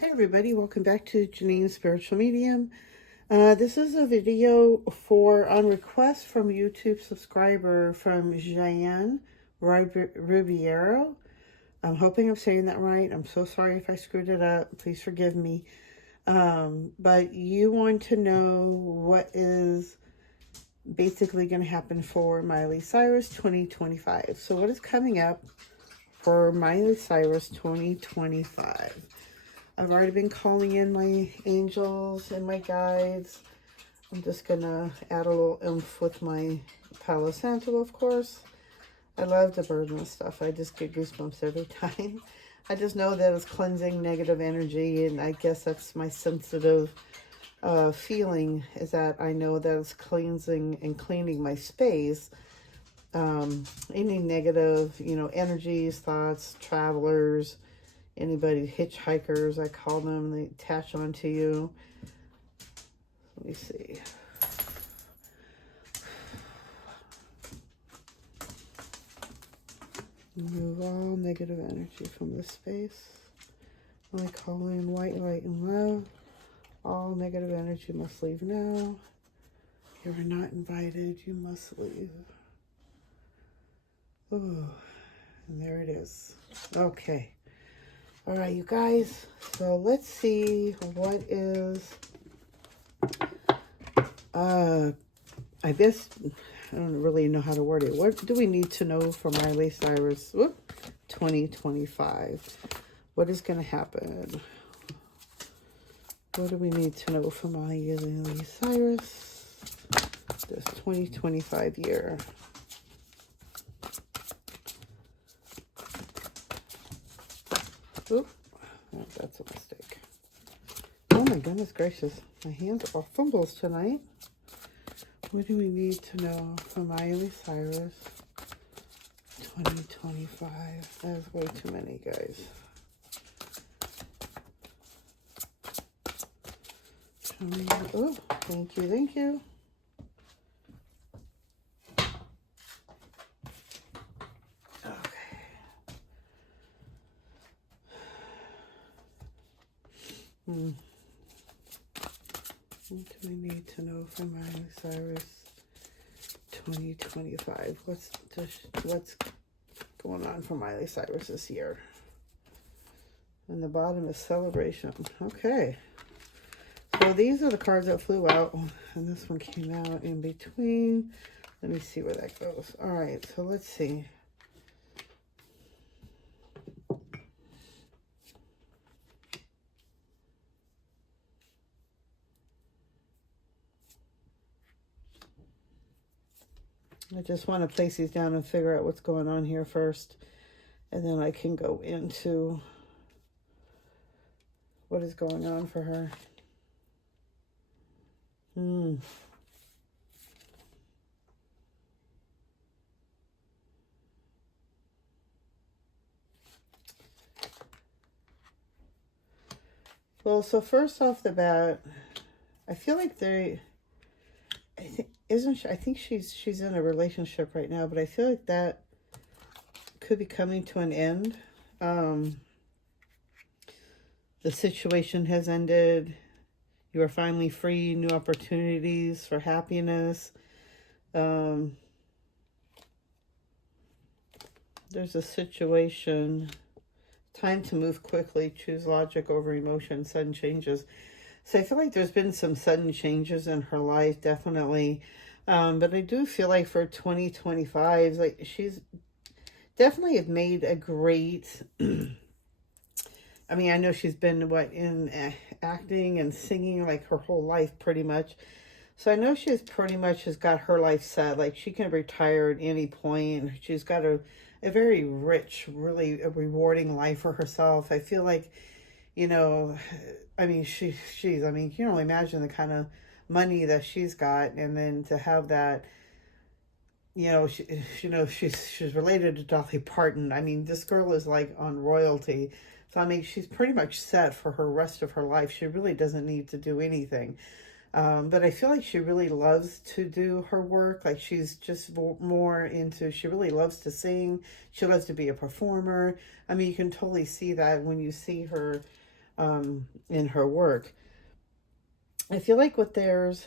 Hi everybody, welcome back to Jaiane's Spiritual Medium. This is a video on request from YouTube subscriber from Jaiane Ribeiro. I'm hoping I'm saying that right. I'm so sorry if I screwed it up. Please forgive me. But you want to know what is basically going to happen for Miley Cyrus 2025. So what is coming up for Miley Cyrus 2025? I've already been calling in my angels and my guides. I'm just going to add a little oomph with my Palo Santo, of course. I love the bird and stuff. I just get goosebumps every time. I just know that it's cleansing negative energy, and I guess that's my sensitive feeling, is that I know that it's cleansing and cleaning my space. Any negative, energies, thoughts, travelers, anybody, hitchhikers, I call them, they attach onto you. Let me see. Remove all negative energy from this space. I call in white light and love. All negative energy must leave now. You are not invited. You must leave. Oh, and there it is. Okay. All right, you guys, so let's see what is, I guess, I don't really know how to word it. What do we need to know for Miley Cyrus 2025? What is going to happen? What do we need to know for Miley Cyrus this 2025 year? Oop, oh, that's a mistake. Oh my goodness gracious. My hands are fumbles tonight. What do we need to know for Miley Cyrus 2025? That is way too many, guys. Show me. Oh, thank you, thank you. What do we need to know from Miley Cyrus 2025? What's going on for Miley Cyrus this year? And the bottom is celebration. Okay. So these are the cards that flew out. And this one came out in between. Let me see where that goes. All right. So let's see. I just want to place these down and figure out what's going on here first. And then I can go into what is going on for her. Well, so first off the bat, I feel like I think she's in a relationship right now, but I feel like that could be coming to an end. The situation has ended. You are finally free, new opportunities for happiness. There's a situation. Time to move quickly, choose logic over emotion, sudden changes. So I feel like there's been some sudden changes in her life, definitely. But I do feel like for 2025, like she's definitely have made a great, I mean, I know she's been in acting and singing like her whole life pretty much. So I know she's pretty much has got her life set. Like she can retire at any point. She's got a very rich, really rewarding life for herself. I feel like, I mean, I mean, you can only imagine the kind of money that she's got, and then to have that, she's related to Dolly Parton. I mean, this girl is like on royalty. So, I mean, she's pretty much set for her rest of her life. She really doesn't need to do anything. But I feel like she really loves to do her work. Like she's just more into, she really loves to sing. She loves to be a performer. I mean, you can totally see that when you see her in her work. I feel like because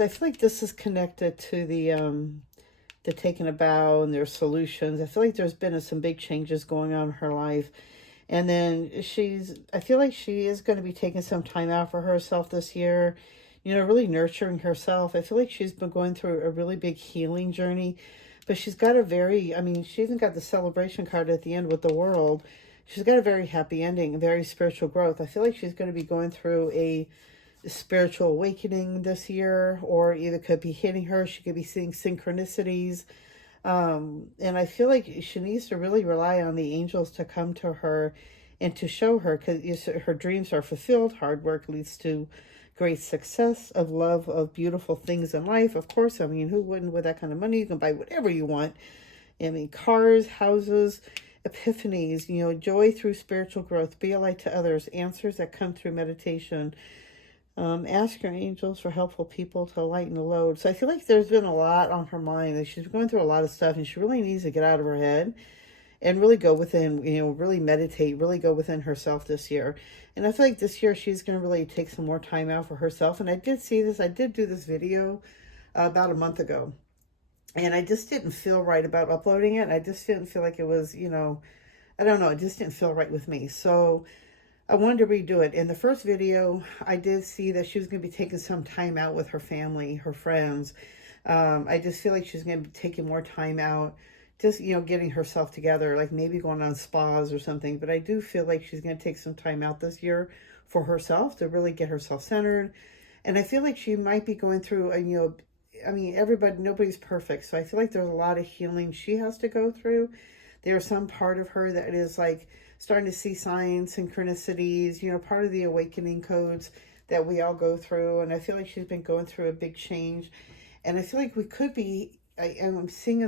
I feel like this is connected to the taking a bow and their solutions. I feel like there's been some big changes going on in her life. And then I feel like she is going to be taking some time out for herself this year, really nurturing herself. I feel like she's been going through a really big healing journey, but she's got she even got the celebration card at the end with the world. She's got a very happy ending, a very spiritual growth. I feel like she's going to be going through a spiritual awakening this year, or either could be hitting her. She could be seeing synchronicities. And I feel like she needs to really rely on the angels to come to her and to show her, because her dreams are fulfilled. Hard work leads to great success, of love, of beautiful things in life. Of course, who wouldn't with that kind of money? You can buy whatever you want. Cars, houses, epiphanies, joy through spiritual growth, be a light to others, answers that come through meditation. Ask your angels for helpful people to lighten the load. So I feel like there's been a lot on her mind. Like she's going through a lot of stuff, and she really needs to get out of her head and really go within, really meditate, really go within herself this year. And I feel like this year she's going to really take some more time out for herself. And I did see this. I did do this video about a month ago. And I just didn't feel right about uploading it. I just didn't feel like it was, I don't know. It just didn't feel right with me. So I wanted to redo it. In the first video, I did see that she was going to be taking some time out with her family, her friends. I just feel like she's going to be taking more time out, just, getting herself together, like maybe going on spas or something. But I do feel like she's going to take some time out this year for herself to really get herself centered. And I feel like she might be going through, nobody's perfect. So I feel like there's a lot of healing she has to go through. There's some part of her that is like starting to see signs, synchronicities, part of the awakening codes that we all go through. And I feel like she's been going through a big change. And I feel like we could be, I'm seeing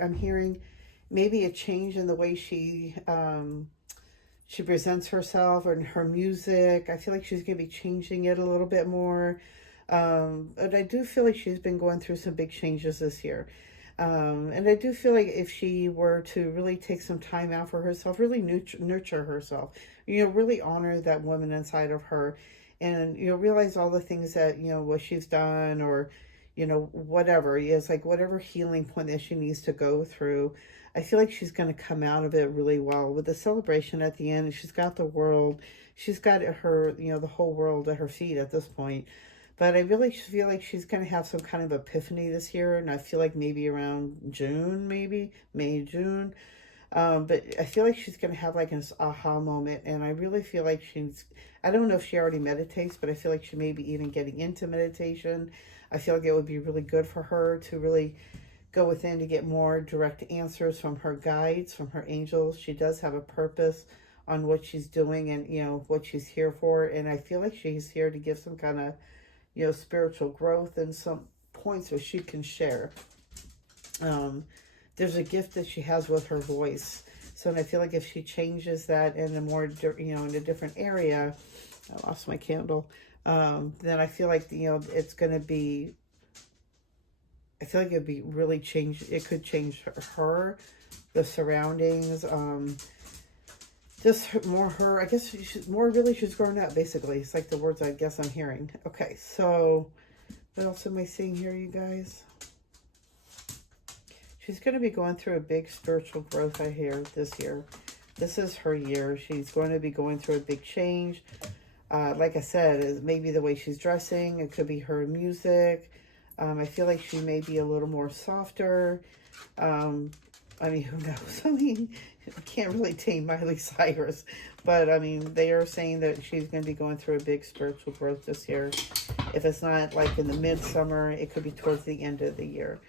I'm hearing maybe a change in the way she presents herself or in her music. I feel like she's going to be changing it a little bit more. But I do feel like she's been going through some big changes this year. And I do feel like if she were to really take some time out for herself, really nurture herself, really honor that woman inside of her, and, realize all the things that, what she's done, or, whatever. It's like whatever healing point that she needs to go through, I feel like she's going to come out of it really well with the celebration at the end. And she's got the world, she's got her, the whole world at her feet at this point. But I really feel like she's going to have some kind of epiphany this year. And I feel like maybe around June, maybe May, June. But I feel like she's going to have like an aha moment. And I really feel like I don't know if she already meditates, but I feel like she may be even getting into meditation. I feel like it would be really good for her to really go within to get more direct answers from her guides, from her angels. She does have a purpose on what she's doing and, what she's here for. And I feel like she's here to give some kind of, spiritual growth and some points where she can share. There's a gift that she has with her voice. So, and I feel like if she changes that in a more, in a different area, I lost my candle, then I feel like, it's going to be, I feel like it'd be really it could change her, the surroundings, just more her, I guess she's grown up, basically. It's like the words I guess I'm hearing. Okay, so what else am I seeing here, you guys? She's going to be going through a big spiritual growth, I hear, this year. This is her year. She's going to be going through a big change. Like I said, it may be the way she's dressing. It could be her music. I feel like she may be a little more softer. Who knows? I can't really tame Miley Cyrus, but they are saying that she's going to be going through a big spiritual growth this year. If it's not like in the midsummer, it could be towards the end of the year.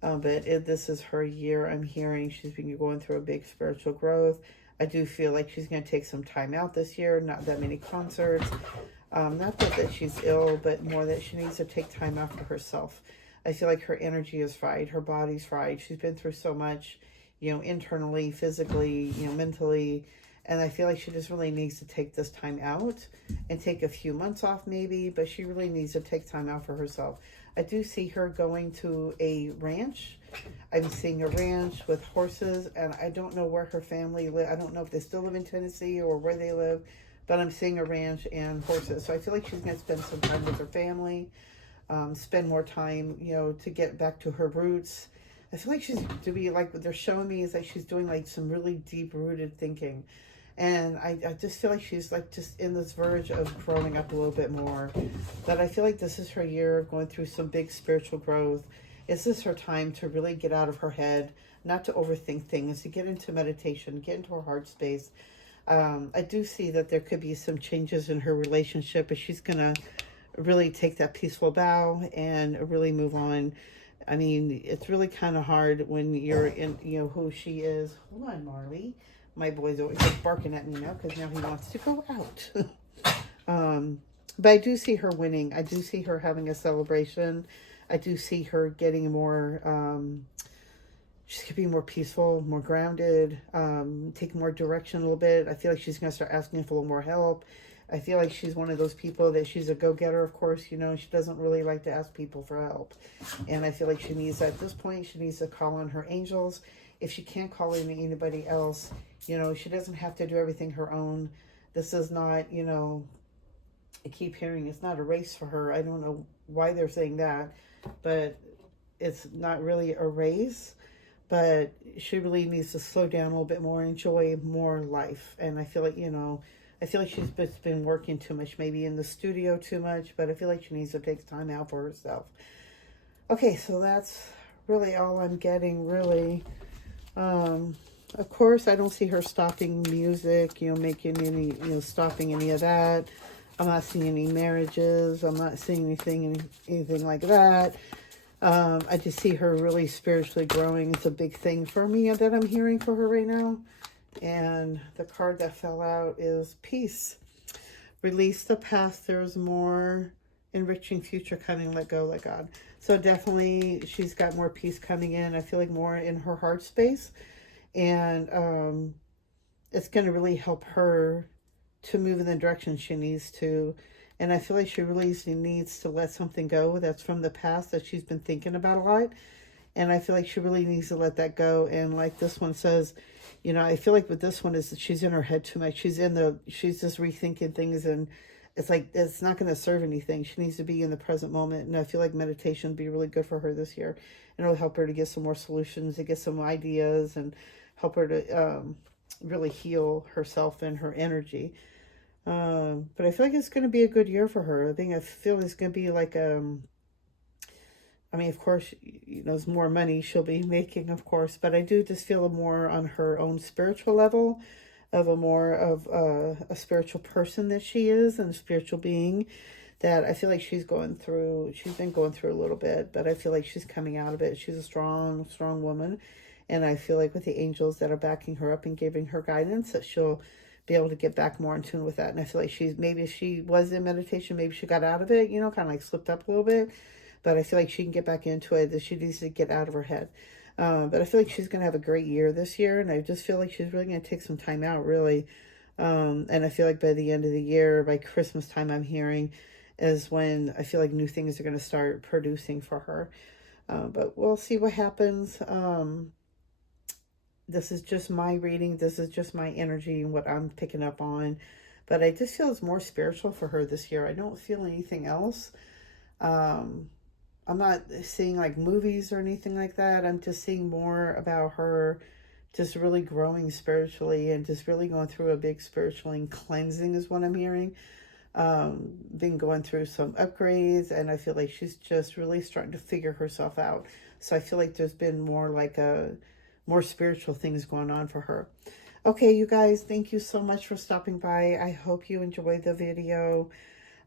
This is her year. I'm hearing she's been going through a big spiritual growth. I do feel like she's going to take some time out this year. Not that many concerts. Not that she's ill, but more that she needs to take time out for herself. I feel like her energy is fried. Her body's fried. She's been through so much, internally, physically, mentally. And I feel like she just really needs to take this time out and take a few months off maybe, but she really needs to take time out for herself. I do see her going to a ranch. I'm seeing a ranch with horses, and I don't know where her family live. I don't know if they still live in Tennessee or where they live, but I'm seeing a ranch and horses. So I feel like she's going to spend some time with her family, spend more time, you know, to get back to her roots. I feel like she's to be like what they're showing me is like she's doing like some really deep rooted thinking. And I just feel like she's like just in this verge of growing up a little bit more. But I feel like this is her year of going through some big spiritual growth. This is her time to really get out of her head, not to overthink things, to get into meditation, get into her heart space. I do see that there could be some changes in her relationship, but she's going to really take that peaceful bow and really move on. I mean, it's really kind of hard when you're in, you know, who she is. Hold on, Marley. My boy's always just barking at me now because now he wants to go out. But I do see her winning. I do see her having a celebration. I do see her getting more, she's going to be more peaceful, more grounded, taking more direction a little bit. I feel like she's going to start asking for a little more help. I feel like she's one of those people that she's a go-getter, of course, you know, she doesn't really like to ask people for help. And I feel like she needs, at this point, she needs to call on her angels. If she can't call in anybody else, you know, she doesn't have to do everything her own. This is not, you know, I keep hearing it's not a race for her. I don't know why they're saying that, but it's not really a race. But she really needs to slow down a little bit more, enjoy more life. And I feel like, you know, I feel like she's been working too much, maybe in the studio too much, but I feel like she needs to take time out for herself. Okay, so that's really all I'm getting, really. Of course, I don't see her stopping music, you know, making any, you know, stopping any of that. I'm not seeing any marriages. I'm not seeing anything like that. I just see her really spiritually growing. It's a big thing for me that I'm hearing for her right now. And the card that fell out is peace. Release the past. There's more enriching future coming. Let go, let God. So definitely she's got more peace coming in. I feel like more in her heart space. And it's going to really help her to move in the direction she needs to. And I feel like she really needs to let something go that's from the past that she's been thinking about a lot. And I feel like she really needs to let that go. And like this one says, you know, I feel like with this one is that she's in her head too much. She's just rethinking things, and it's like, it's not going to serve anything. She needs to be in the present moment. And I feel like meditation would be really good for her this year. And it'll help her to get some more solutions, to get some ideas, and help her to really heal herself and her energy. But I feel like it's going to be a good year for her. I feel it's going to be like, I mean, of course, you know, there's more money she'll be making, of course, but I do just feel more on her own spiritual level of a spiritual person that she is, and a spiritual being that I feel like she's been going through a little bit, but I feel like she's coming out of it. She's a strong, strong woman. And I feel like with the angels that are backing her up and giving her guidance, that she'll be able to get back more in tune with that. And I feel like maybe she was in meditation, maybe she got out of it, you know, kind of like slipped up a little bit. But I feel like she can get back into it, that she needs to get out of her head. But I feel like she's going to have a great year this year. And I just feel like she's really going to take some time out, really. And I feel like by the end of the year, by Christmas time, I'm hearing, is when I feel like new things are going to start producing for her. But we'll see what happens. This is just my reading. This is just my energy and what I'm picking up on. But I just feel it's more spiritual for her this year. I don't feel anything else. I'm not seeing like movies or anything like that. I'm just seeing more about her just really growing spiritually and just really going through a big spiritual cleansing is what I'm hearing. Been going through some upgrades, and I feel like she's just really starting to figure herself out. So I feel like there's been more like more spiritual things going on for her. Okay, you guys, thank you so much for stopping by. I hope you enjoyed the video.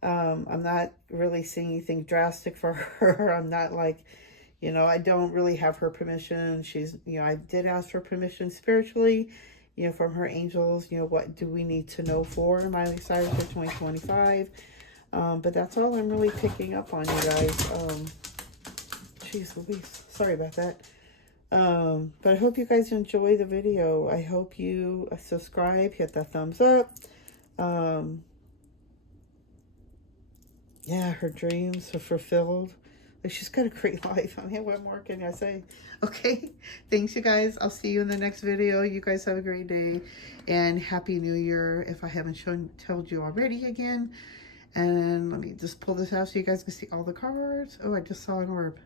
I'm not really seeing anything drastic for her. I'm not like, you know, I don't really have her permission. She's, you know, I did ask for permission spiritually, you know, from her angels, you know, what do we need to know for Miley Cyrus for 2025? But that's all I'm really picking up on, you guys. Jeez Louise, sorry about that. But I hope you guys enjoy the video. I hope you subscribe, hit that thumbs up. Yeah, her dreams are fulfilled. But she's got a great life. I mean, what more can I say? Okay, thanks, you guys. I'll see you in the next video. You guys have a great day, and Happy New Year if I haven't told you already again. And let me just pull this out so you guys can see all the cards. Oh, I just saw an orb.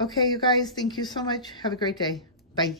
Okay, you guys, thank you so much. Have a great day. Bye.